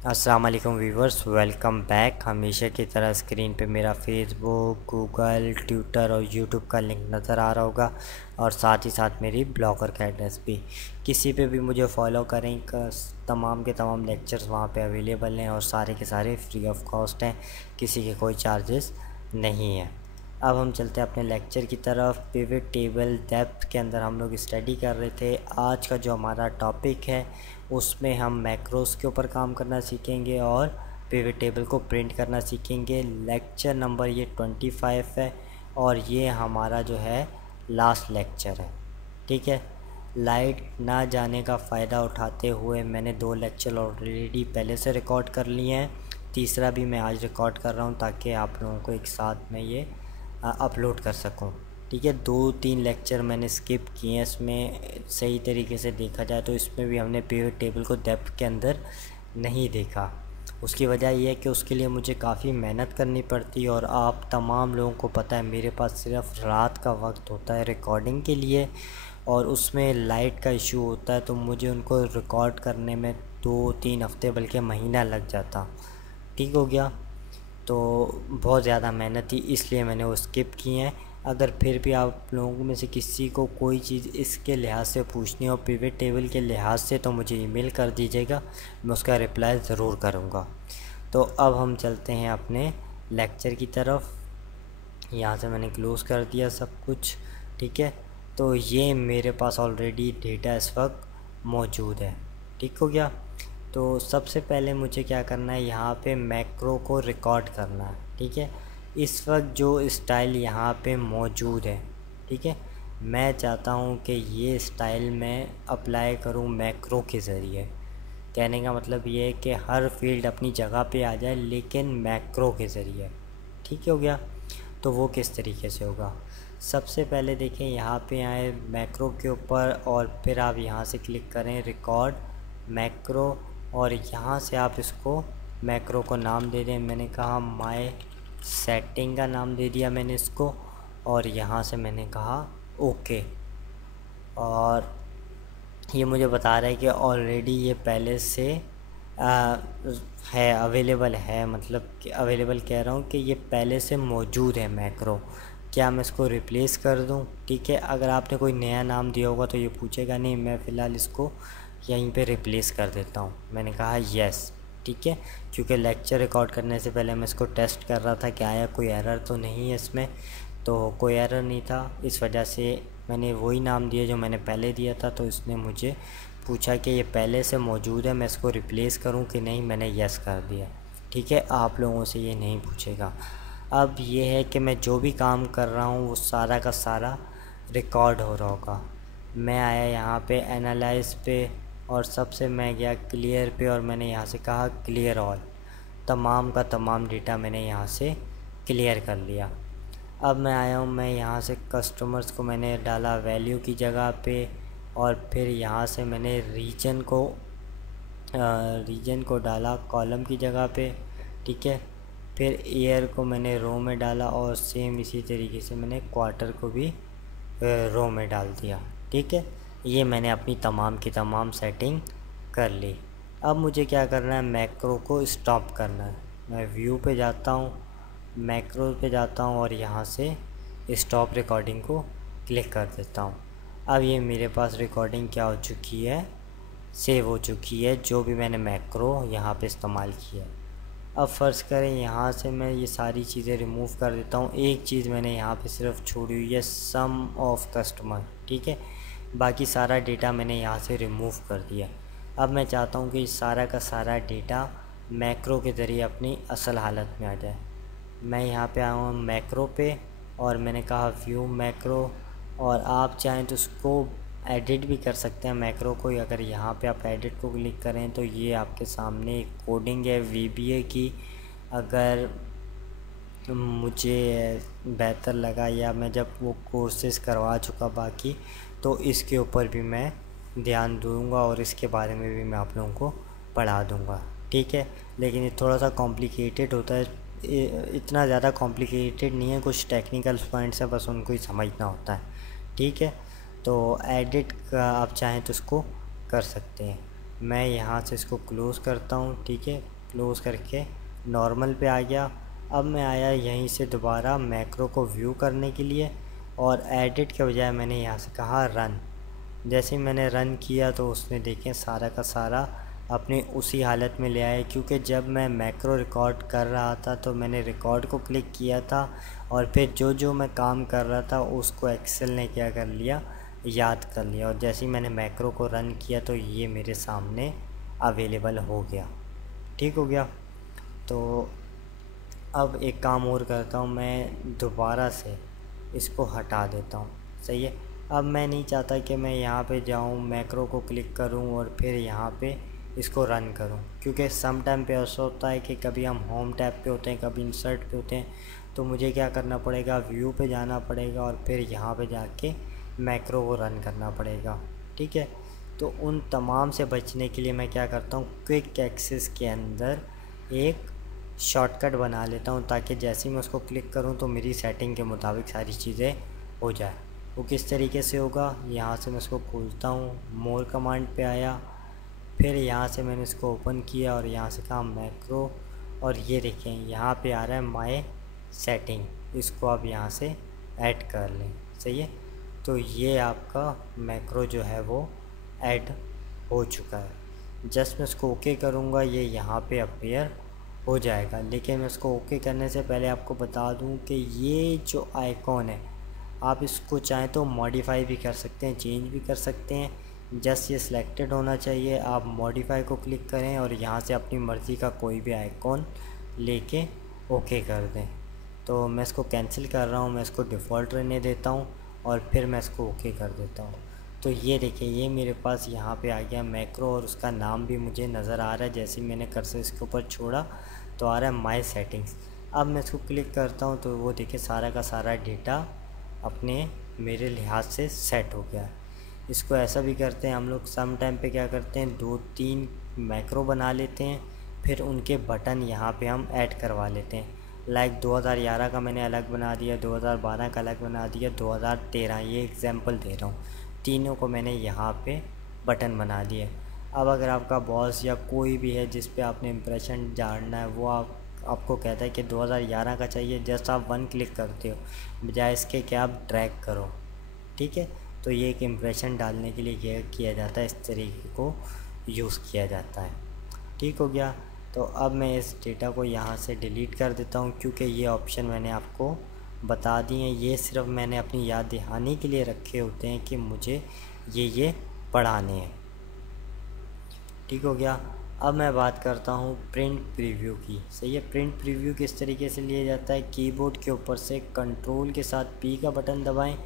अस्सलाम वालेकुम viewers, welcome back. हमेशा की तरह स्क्रीन पे मेरा फेसबुक, गूगल, ट्विटर और यूट्यूब का लिंक नज़र आ रहा होगा और साथ ही साथ मेरी ब्लॉगर का एड्रेस भी। किसी पे भी मुझे फॉलो करें, तमाम के तमाम लेक्चर्स वहाँ पे अवेलेबल हैं और सारे के सारे फ्री ऑफ कॉस्ट हैं, किसी के कोई चार्जेस नहीं है। अब हम चलते हैं अपने लेक्चर की तरफ। पिवट टेबल डेप्थ के अंदर हम लोग स्टडी कर रहे थे। आज का जो हमारा टॉपिक है उसमें हम मैक्रोस के ऊपर काम करना सीखेंगे और पिवट टेबल को प्रिंट करना सीखेंगे। लेक्चर नंबर ये 25 है और ये हमारा जो है लास्ट लेक्चर है। ठीक है, लाइट ना जाने का फ़ायदा उठाते हुए मैंने 2 लेक्चर ऑलरेडी पहले से रिकॉर्ड कर लिए हैं, तीसरा भी मैं आज रिकॉर्ड कर रहा हूँ ताकि आप लोगों को एक साथ में ये अपलोड कर सकूं। ठीक है, 2-3 लेक्चर मैंने स्किप किए हैं। इसमें सही तरीके से देखा जाए तो इसमें भी हमने पिवट टेबल को डेप्थ के अंदर नहीं देखा। उसकी वजह यह है कि उसके लिए मुझे काफ़ी मेहनत करनी पड़ती है और आप तमाम लोगों को पता है मेरे पास सिर्फ रात का वक्त होता है रिकॉर्डिंग के लिए और उसमें लाइट का इशू होता है, तो मुझे उनको रिकॉर्ड करने में 2-3 हफ़्ते बल्कि महीना लग जाता। ठीक हो गया, तो बहुत ज़्यादा मेहनत थी, इसलिए मैंने वो स्किप किए हैं। अगर फिर भी आप लोगों में से किसी को कोई चीज़ इसके लिहाज से पूछनी हो, पिवट टेबल के लिहाज से, तो मुझे ईमेल कर दीजिएगा, मैं उसका रिप्लाई ज़रूर करूँगा। तो अब हम चलते हैं अपने लेक्चर की तरफ। यहाँ से मैंने क्लोज़ कर दिया सब कुछ। ठीक है, तो ये मेरे पास ऑलरेडी डेटा इस वक्त मौजूद है। ठीक हो गया, तो सबसे पहले मुझे क्या करना है, यहाँ पे मैक्रो को रिकॉर्ड करना है। ठीक है, इस वक्त जो स्टाइल यहाँ पे मौजूद है, ठीक है, मैं चाहता हूँ कि ये स्टाइल मैं अप्लाई करूँ मैक्रो के ज़रिए। कहने का मतलब ये है कि हर फील्ड अपनी जगह पे आ जाए लेकिन मैक्रो के ज़रिए। ठीक हो गया, तो वो किस तरीके से होगा। सबसे पहले देखें, यहाँ पे आए मैक्रो के ऊपर और फिर आप यहाँ से क्लिक करें रिकॉर्ड मैक्रो और यहाँ से आप इसको मैक्रो को नाम दे दें। मैंने कहा माय सेटिंग का नाम दे दिया मैंने इसको और यहाँ से मैंने कहा ओके। और ये मुझे बता रहा है कि ऑलरेडी ये पहले से है, अवेलेबल है। मतलब कि अवेलेबल कह रहा हूँ कि ये पहले से मौजूद है मैक्रो। क्या मैं इसको रिप्लेस कर दूँ? ठीक है, अगर आपने कोई नया नाम दिया होगा तो ये पूछेगा नहीं, मैं फ़िलहाल इसको यहीं पे रिप्लेस कर देता हूँ। मैंने कहा यस। ठीक है, क्योंकि लेक्चर रिकॉर्ड करने से पहले मैं इसको टेस्ट कर रहा था कि आया कोई एरर तो नहीं है इसमें, तो कोई एरर नहीं था। इस वजह से मैंने वही नाम दिया जो मैंने पहले दिया था। तो इसने मुझे पूछा कि ये पहले से मौजूद है, मैं इसको रिप्लेस करूं कि नहीं, मैंने यस कर दिया। ठीक है, आप लोगों से ये नहीं पूछेगा। अब ये है कि मैं जो भी काम कर रहा हूँ वो सारा का सारा रिकॉर्ड हो रहा होगा। मैं आया यहाँ पे एनालाइज पे और सबसे मैं गया क्लियर पे और मैंने यहाँ से कहा क्लियर ऑल। तमाम का तमाम डेटा मैंने यहाँ से क्लियर कर लिया। अब मैं आया हूँ, मैं यहाँ से कस्टमर्स को मैंने डाला वैल्यू की जगह पे और फिर यहाँ से मैंने रीजन को डाला कॉलम की जगह पे। ठीक है, फिर ईयर को मैंने रो में डाला और सेम इसी तरीके से मैंने क्वार्टर को भी रो में डाल दिया। ठीक है, ये मैंने अपनी तमाम की तमाम सेटिंग कर ली। अब मुझे क्या करना है, मैक्रो को स्टॉप करना है। मैं व्यू पे जाता हूँ, मैक्रो पे जाता हूँ और यहाँ से स्टॉप रिकॉर्डिंग को क्लिक कर देता हूँ। अब ये मेरे पास रिकॉर्डिंग क्या हो चुकी है, सेव हो चुकी है, जो भी मैंने मैक्रो यहाँ पे इस्तेमाल किया। अब फ़र्ज़ करें यहाँ से मैं ये सारी चीज़ें रिमूव कर देता हूँ। एक चीज़ मैंने यहाँ पे सिर्फ छोड़ी हुई है, सम ऑफ कस्टमर। ठीक है, बाकी सारा डेटा मैंने यहाँ से रिमूव कर दिया। अब मैं चाहता हूँ कि सारा का सारा डेटा मैक्रो के ज़रिए अपनी असल हालत में आ जाए। मैं यहाँ पे आया हूँ मैक्रो पे और मैंने कहा व्यू मैक्रो, और आप चाहें तो उसको एडिट भी कर सकते हैं मैक्रो को। अगर यहाँ पे आप एडिट को क्लिक करें तो ये आपके सामने एक कोडिंग है VBA की। अगर मुझे बेहतर लगा या मैं जब वो कोर्सेज करवा चुका बाकी, तो इसके ऊपर भी मैं ध्यान दूँगा और इसके बारे में भी मैं आप लोगों को पढ़ा दूँगा। ठीक है, लेकिन ये थोड़ा सा कॉम्प्लिकेटेड होता है, इतना ज़्यादा कॉम्प्लिकेटेड नहीं है, कुछ टेक्निकल पॉइंट्स है, बस उनको ही समझना होता है। ठीक है, तो एडिट का आप चाहें तो उसको कर सकते हैं। मैं यहाँ से इसको क्लोज़ करता हूँ, ठीक है। क्लोज़ करके नॉर्मल पे आ गया। अब मैं आया यहीं से दोबारा मैक्रो को व्यू करने के लिए, और एडिट के बजाय मैंने यहाँ से कहा रन। जैसे ही मैंने रन किया तो उसने देखें सारा का सारा अपने उसी हालत में ले आया, क्योंकि जब मैं मैक्रो रिकॉर्ड कर रहा था तो मैंने रिकॉर्ड को क्लिक किया था, और फिर जो जो मैं काम कर रहा था उसको एक्सेल ने क्या कर लिया, याद कर लिया। और जैसे ही मैंने मैक्रो को रन किया तो ये मेरे सामने अवेलेबल हो गया, ठीक हो गया। तो अब एक काम और करता हूँ, मैं दोबारा से इसको हटा देता हूँ, सही है। अब मैं नहीं चाहता कि मैं यहाँ पे जाऊँ, मैक्रो को क्लिक करूँ और फिर यहाँ पे इसको रन करूँ, क्योंकि सम टाइम पे ऐसा होता है कि कभी हम होम टैब पे होते हैं, कभी इंसर्ट पे होते हैं, तो मुझे क्या करना पड़ेगा, व्यू पे जाना पड़ेगा और फिर यहाँ पे जाके मैक्रो को रन करना पड़ेगा, ठीक है। तो उन तमाम से बचने के लिए मैं क्या करता हूँ, क्विक एक्सेस के अंदर एक शॉर्टकट बना लेता हूँ, ताकि जैसे ही मैं उसको क्लिक करूँ तो मेरी सेटिंग के मुताबिक सारी चीज़ें हो जाए। वो किस तरीके से होगा, यहाँ से मैं इसको खोलता हूँ, मोर कमांड पे आया, फिर यहाँ से मैंने इसको ओपन किया और यहाँ से कहा मैक्रो, और ये देखें यहाँ पे आ रहा है माय सेटिंग, इसको आप यहाँ से ऐड कर लें, सही है। तो ये आपका मैक्रो जो है वो ऐड हो चुका है। जस्ट मैं इसको ओके करूँगा, ये यहाँ पे अपीयर हो जाएगा। लेकिन मैं इसको ओके करने से पहले आपको बता दूं कि ये जो आइकॉन है, आप इसको चाहें तो मॉडिफाई भी कर सकते हैं, चेंज भी कर सकते हैं। जस्ट ये सिलेक्टेड होना चाहिए, आप मॉडिफाई को क्लिक करें और यहाँ से अपनी मर्ज़ी का कोई भी आइकॉन लेके ओके कर दें। तो मैं इसको कैंसिल कर रहा हूँ, मैं इसको डिफ़ॉल्ट रहने देता हूँ और फिर मैं इसको ओके कर देता हूँ। तो ये देखिए, ये मेरे पास यहाँ पे आ गया मैक्रो, और उसका नाम भी मुझे नज़र आ रहा है। जैसे ही मैंने कर्सर इसके ऊपर छोड़ा तो आ रहा है माय सेटिंग्स। अब मैं इसको क्लिक करता हूँ तो वो देखिए सारा का सारा डेटा अपने मेरे लिहाज से सेट हो गया। इसको ऐसा भी करते हैं हम लोग, सम टाइम पे क्या करते हैं, 2-3 मैक्रो बना लेते हैं, फिर उनके बटन यहाँ पे हम ऐड करवा लेते हैं। लाइक 2011 का मैंने अलग बना दिया, 2012 का अलग बना दिया, 2013, ये एग्जांपल दे रहा हूँ, तीनों को मैंने यहाँ पे बटन बना दिए। अब अगर आपका बॉस या कोई भी है जिस पे आपने इम्प्रेशन डालना है, वो आपको कहता है कि 2011 का चाहिए, जस्ट आप 1 क्लिक करते हो, बजाय इसके कि आप ड्रैग करो, ठीक है। तो ये एक इम्प्रेशन डालने के लिए ये किया जाता है, इस तरीके को यूज़ किया जाता है, ठीक हो गया। तो अब मैं इस डेटा को यहाँ से डिलीट कर देता हूँ, क्योंकि ये ऑप्शन मैंने आपको बता दिए हैं, ये सिर्फ मैंने अपनी याद दहानी के लिए रखे होते हैं कि मुझे ये पढ़ाने हैं, ठीक हो गया। अब मैं बात करता हूँ प्रिंट प्रीव्यू की, सही है। प्रिंट प्रीव्यू किस तरीके से लिया जाता है, कीबोर्ड के ऊपर से कंट्रोल के साथ पी का बटन दबाएं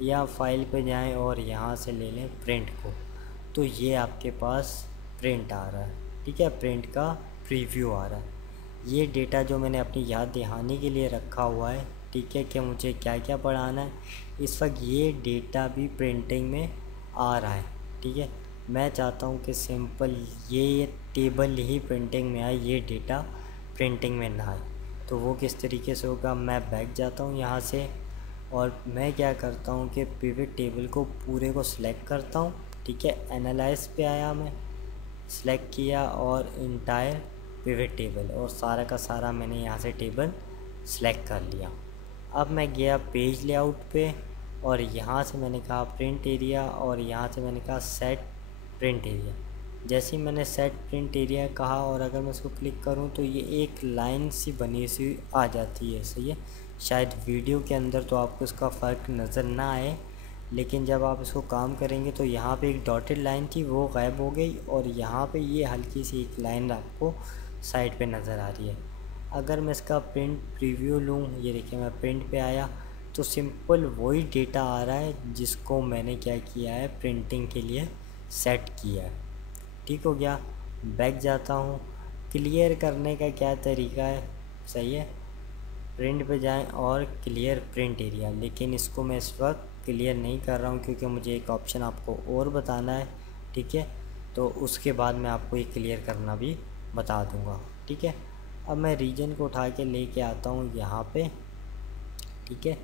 या फाइल पे जाएं और यहाँ से ले लें प्रिंट को, तो ये आपके पास प्रिंट आ रहा है, ठीक है, प्रिंट का प्रीव्यू आ रहा है। ये डेटा जो मैंने अपनी याद दहानी के लिए रखा हुआ है, ठीक है, कि मुझे क्या क्या पढ़ाना है, इस वक्त ये डेटा भी प्रिंटिंग में आ रहा है, ठीक है। मैं चाहता हूँ कि सिंपल ये टेबल ही प्रिंटिंग में आए, ये डेटा प्रिंटिंग में ना आए। तो वो किस तरीके से होगा, मैं बैक जाता हूँ यहाँ से और मैं क्या करता हूँ कि पिवट टेबल को पूरे को सिलेक्ट करता हूँ, ठीक है। एनालाइज पे आया, मैं सिलेक्ट किया और इंटायर पिवट टेबल, और सारा का सारा मैंने यहाँ से टेबल सिलेक्ट कर लिया। अब मैं गया पेज लेआउट पे और यहाँ से मैंने कहा प्रिंट एरिया, और यहाँ से मैंने कहा सेट प्रिंट एरिया। जैसे ही मैंने सेट प्रिंट एरिया कहा और अगर मैं इसको क्लिक करूँ तो ये एक लाइन सी बनी सी आ जाती है, सही है। शायद वीडियो के अंदर तो आपको इसका फ़र्क नज़र ना आए, लेकिन जब आप इसको काम करेंगे तो यहाँ पे एक डॉटेड लाइन थी वो गायब हो गई, और यहाँ पे ये हल्की सी एक लाइन आपको साइड पे नज़र आ रही है। अगर मैं इसका प्रिंट प्रीव्यू लूँ, ये देखिए मैं प्रिंट पे आया तो सिंपल वही डेटा आ रहा है जिसको मैंने क्या किया है, प्रिंटिंग के लिए सेट किया है, ठीक हो गया। बैक जाता हूँ, क्लियर करने का क्या तरीका है, सही है, प्रिंट पे जाएं और क्लियर प्रिंट एरिया, लेकिन इसको मैं इस वक्त क्लियर नहीं कर रहा हूँ क्योंकि मुझे एक ऑप्शन आपको और बताना है, ठीक है। तो उसके बाद मैं आपको ये क्लियर करना भी बता दूँगा, ठीक है। अब मैं रीजन को उठा के लेके आता हूँ यहाँ पे, ठीक है,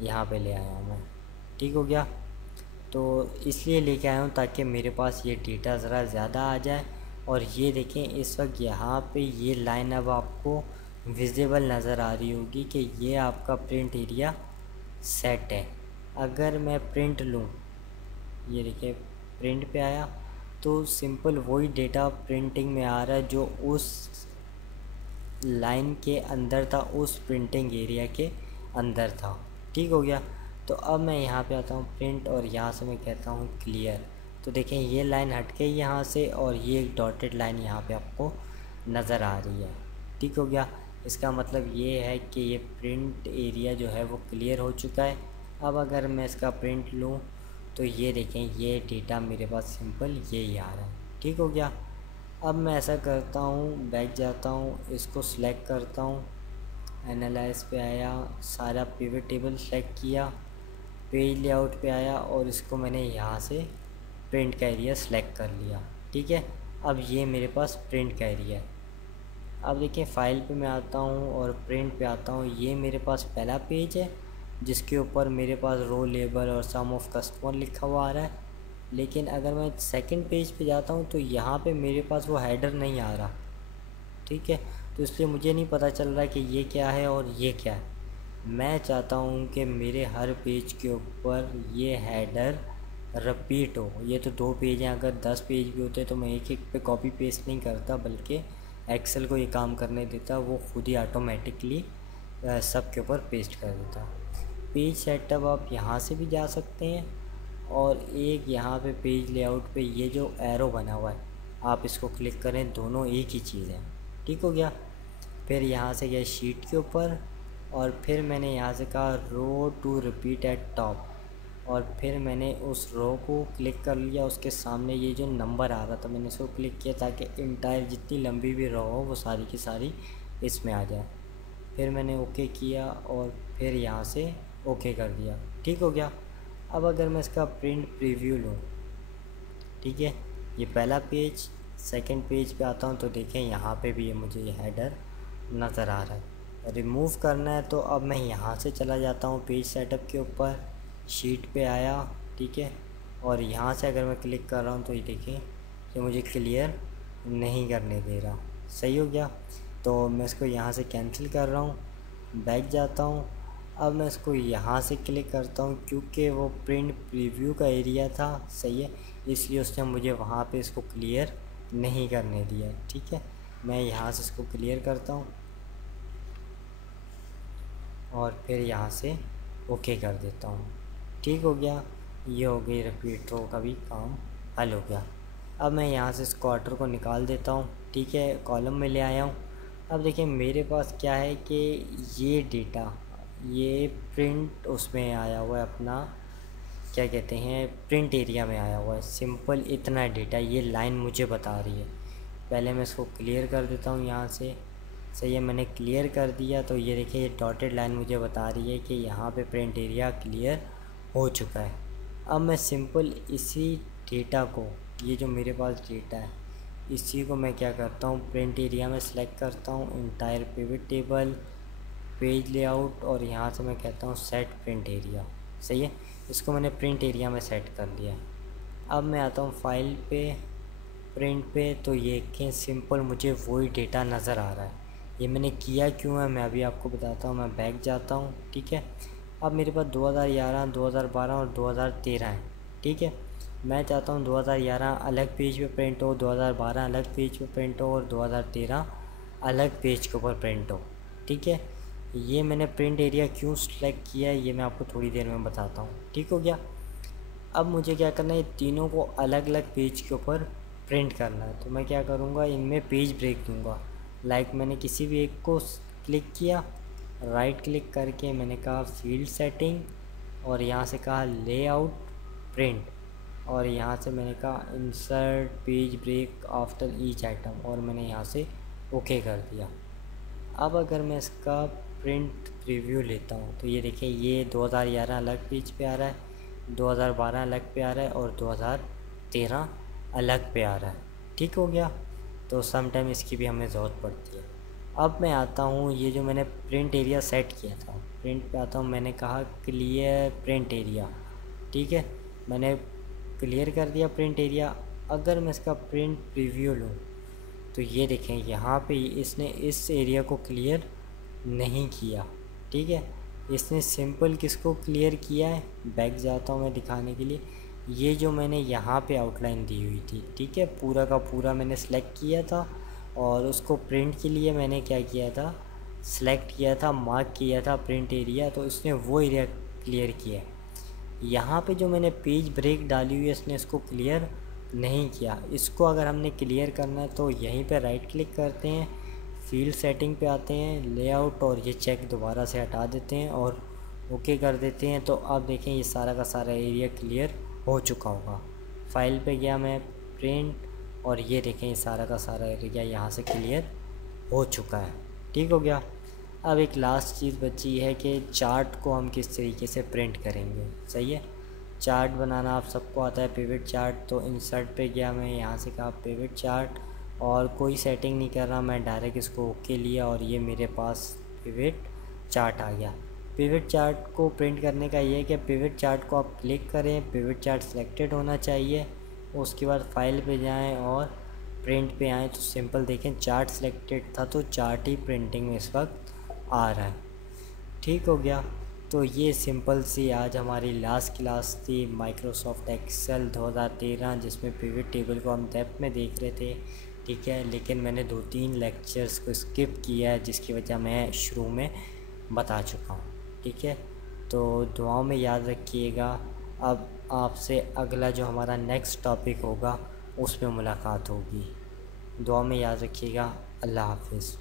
यहाँ पे ले आया हूँ मैं, ठीक हो गया। तो इसलिए लेके आया हूँ ताकि मेरे पास ये डेटा ज़रा ज़्यादा आ जाए। और ये देखें इस वक्त यहाँ पे ये लाइन अब आपको विजिबल नज़र आ रही होगी कि ये आपका प्रिंट एरिया सेट है। अगर मैं प्रिंट लूँ, ये देखिए प्रिंट पे आया तो सिंपल वही डेटा प्रिंटिंग में आ रहा है जो उस लाइन के अंदर था, उस प्रिंटिंग एरिया के अंदर था। ठीक हो गया। तो अब मैं यहाँ पे आता हूँ प्रिंट और यहाँ से मैं कहता हूँ क्लियर। तो देखें ये लाइन हट गई यहाँ से और ये एक डॉटेड लाइन यहाँ पे आपको नज़र आ रही है। ठीक हो गया। इसका मतलब ये है कि ये प्रिंट एरिया जो है वो क्लियर हो चुका है। अब अगर मैं इसका प्रिंट लूँ तो ये देखें ये डेटा मेरे पास सिंपल यही आ रहा है। ठीक हो गया। अब मैं ऐसा करता हूँ, बैक जाता हूँ, इसको सिलेक्ट करता हूँ, एनालाइज पे आया, सारा पिवट टेबल सेलेक्ट किया, पेज लेआउट पे आया और इसको मैंने यहाँ से प्रिंट का एरिया सेलेक्ट कर लिया। ठीक है। अब ये मेरे पास प्रिंट का एरिया है। अब देखिए फाइल पे मैं आता हूँ और प्रिंट पे आता हूँ। ये मेरे पास पहला पेज है जिसके ऊपर मेरे पास रो लेबल और सम ऑफ कस्टमर लिखा हुआ आ रहा है। लेकिन अगर मैं सेकंड पेज पे जाता हूँ तो यहाँ पे मेरे पास वो हेडर नहीं आ रहा। ठीक है। तो इसलिए मुझे नहीं पता चल रहा कि ये क्या है और ये क्या है। मैं चाहता हूँ कि मेरे हर पेज के ऊपर ये हेडर रिपीट हो। ये तो 2 पेज हैं, अगर 10 पेज भी होते तो मैं एक एक पे कॉपी पेस्ट नहीं करता, बल्कि एक्सेल को ये काम करने देता, वो खुद ही ऑटोमेटिकली सब के ऊपर पेस्ट कर देता। पेज सेटअप आप यहाँ से भी जा सकते हैं और एक यहाँ पे पेज लेआउट पे ये जो एरो बना हुआ है आप इसको क्लिक करें, दोनों एक ही चीज़ है। ठीक हो गया। फिर यहाँ से गया शीट के ऊपर और फिर मैंने यहाँ से कहा रो टू रिपीट एट टॉप और फिर मैंने उस रो को क्लिक कर लिया। उसके सामने ये जो नंबर आ रहा था मैंने इसको क्लिक किया ताकि इंटायर जितनी लंबी भी रो हो वो सारी की सारी इसमें आ जाए। फिर मैंने ओके किया और फिर यहाँ से ओके कर दिया। ठीक हो गया। अब अगर मैं इसका प्रिंट प्रीव्यू लूँ, ठीक है, ये पहला पेज, सेकंड पेज पे आता हूँ तो देखें यहाँ पे भी मुझे ये हेडर नज़र आ रहा है। रिमूव करना है तो अब मैं यहाँ से चला जाता हूँ पेज सेटअप के ऊपर, शीट पे आया, ठीक है, और यहाँ से अगर मैं क्लिक कर रहा हूँ तो ये देखें कि मुझे क्लियर नहीं करने दे रहा। सही हो गया। तो मैं इसको यहाँ से कैंसिल कर रहा हूँ, बैक जाता हूँ। अब मैं इसको यहाँ से क्लिक करता हूँ क्योंकि वो प्रिंट प्रीव्यू का एरिया था, सही है, इसलिए उसने मुझे वहाँ पे इसको क्लियर नहीं करने दिया। ठीक है। मैं यहाँ से इसको क्लियर करता हूँ और फिर यहाँ से ओके कर देता हूँ। ठीक हो गया। ये हो गई रिपीट रो का भी काम हल हो गया। अब मैं यहाँ से इस क्वार्टर को निकाल देता हूँ। ठीक है, कॉलम में ले आया हूँ। अब देखिए मेरे पास क्या है कि ये डेटा ये प्रिंट उसमें आया हुआ है, अपना क्या कहते हैं प्रिंट एरिया में आया हुआ है। सिंपल इतना डेटा ये लाइन मुझे बता रही है। पहले मैं इसको क्लियर कर देता हूँ यहाँ से। सही है, मैंने क्लियर कर दिया तो ये देखिए ये डॉटेड लाइन मुझे बता रही है कि यहाँ पे प्रिंट एरिया क्लियर हो चुका है। अब मैं सिंपल इसी डेटा को, ये जो मेरे पास डेटा है, इसी को मैं क्या करता हूँ प्रिंट एरिया में सेलेक्ट करता हूँ, entire pivot table, page layout, और यहाँ से मैं कहता हूँ सेट प्रिंट एरिया। सही है, इसको मैंने प्रिंट एरिया में सेट कर लिया। अब मैं आता हूँ फाइल पे, प्रिंट पे, तो ये देखें सिंपल मुझे वही डेटा नज़र आ रहा है। ये मैंने किया क्यों है मैं अभी आपको बताता हूँ। मैं बैक जाता हूँ। ठीक है। अब मेरे पास 2011, 2012 और 2013 है। ठीक है। मैं चाहता हूँ 2011 अलग पेज पे प्रिंट हो, 2012 अलग पेज पे प्रिंट हो और 2013 अलग पेज के ऊपर प्रिंट हो। ठीक है। ये मैंने प्रिंट एरिया क्यों सेलेक्ट किया है ये मैं आपको थोड़ी देर में बताता हूँ। ठीक हो गया। अब मुझे क्या करना है, ये तीनों को अलग अलग पेज के ऊपर प्रिंट करना है। तो मैं क्या करूँगा, इनमें पेज ब्रेक दूँगा। लाइक मैंने किसी भी एक को क्लिक किया, राइट क्लिक करके मैंने कहा फील्ड सेटिंग और यहाँ से कहा लेआउट प्रिंट और यहाँ से मैंने कहा insert page break after each item और मैंने यहाँ से ओके कर दिया। अब अगर मैं इसका प्रिंट प्रीव्यू लेता हूँ तो ये देखिए ये 2011 अलग पेज पे आ रहा है, 2012 अलग पे आ रहा है और 2013 अलग पे आ रहा है। ठीक हो गया। तो सम टाइम इसकी भी हमें ज़रूरत पड़ती है। अब मैं आता हूँ ये जो मैंने प्रिंट एरिया सेट किया था, प्रिंट पे आता हूँ, मैंने कहा क्लियर प्रिंट एरिया। ठीक है। मैंने क्लियर कर दिया प्रिंट एरिया। अगर मैं इसका प्रिंट प्रीव्यू लूँ तो ये देखें यहाँ पे इसने इस एरिया को क्लियर नहीं किया। ठीक है, इसने सिंपल किसको क्लियर किया है, बैक जाता हूँ मैं दिखाने के लिए। ये जो मैंने यहाँ पे आउटलाइन दी हुई थी, ठीक है, पूरा का पूरा मैंने सेलेक्ट किया था और उसको प्रिंट के लिए मैंने क्या किया था, सेलेक्ट किया था, मार्क किया था प्रिंट एरिया, तो इसने वो एरिया क्लियर किया है। यहाँ पे जो मैंने पेज ब्रेक डाली हुई है इसने इसको क्लियर नहीं किया। इसको अगर हमने क्लियर करना है तो यहीं पे राइट क्लिक करते हैं, फील्ड सेटिंग पे आते हैं, लेआउट, और ये चेक दोबारा से हटा देते हैं और ओके कर देते हैं। तो अब देखें ये सारा का सारा एरिया क्लियर हो चुका होगा। फाइल पे गया मैं, प्रिंट, और ये देखें ये सारा का सारा एरिया यहाँ से क्लियर हो चुका है। ठीक हो गया। अब एक लास्ट चीज़ बची है कि चार्ट को हम किस तरीके से प्रिंट करेंगे। सही है, चार्ट बनाना आप सबको आता है, पिवट चार्ट। तो इंसर्ट पे गया मैं, यहाँ से कहा पिवट चार्ट, और कोई सेटिंग नहीं कर रहा, मैं डायरेक्ट इसको ओके लिया और ये मेरे पास पिवट चार्ट आ गया। पिवट चार्ट को प्रिंट करने का ये है कि पिवट चार्ट को आप क्लिक करें, पिवट चार्ट सिलेक्टेड होना चाहिए, उसके बाद फाइल पे जाएं और प्रिंट पे आएँ। तो सिंपल देखें चार्ट सिलेक्टेड था तो चार्ट ही प्रिंटिंग में इस वक्त आ रहा है। ठीक हो गया। तो ये सिंपल सी आज हमारी लास्ट क्लास थी माइक्रोसॉफ्ट एक्सेल 2013, जिसमें पिवट टेबल को हम डेप्थ में देख रहे थे। ठीक है, लेकिन मैंने 2-3 लेक्चर्स को स्किप किया है जिसकी वजह मैं शुरू में बता चुका हूँ। ठीक है, तो दुआओं में याद रखिएगा। अब आपसे अगला जो हमारा नेक्स्ट टॉपिक होगा उसमें मुलाकात होगी। दुआ में याद रखिएगा। अल्लाह हाफिज़।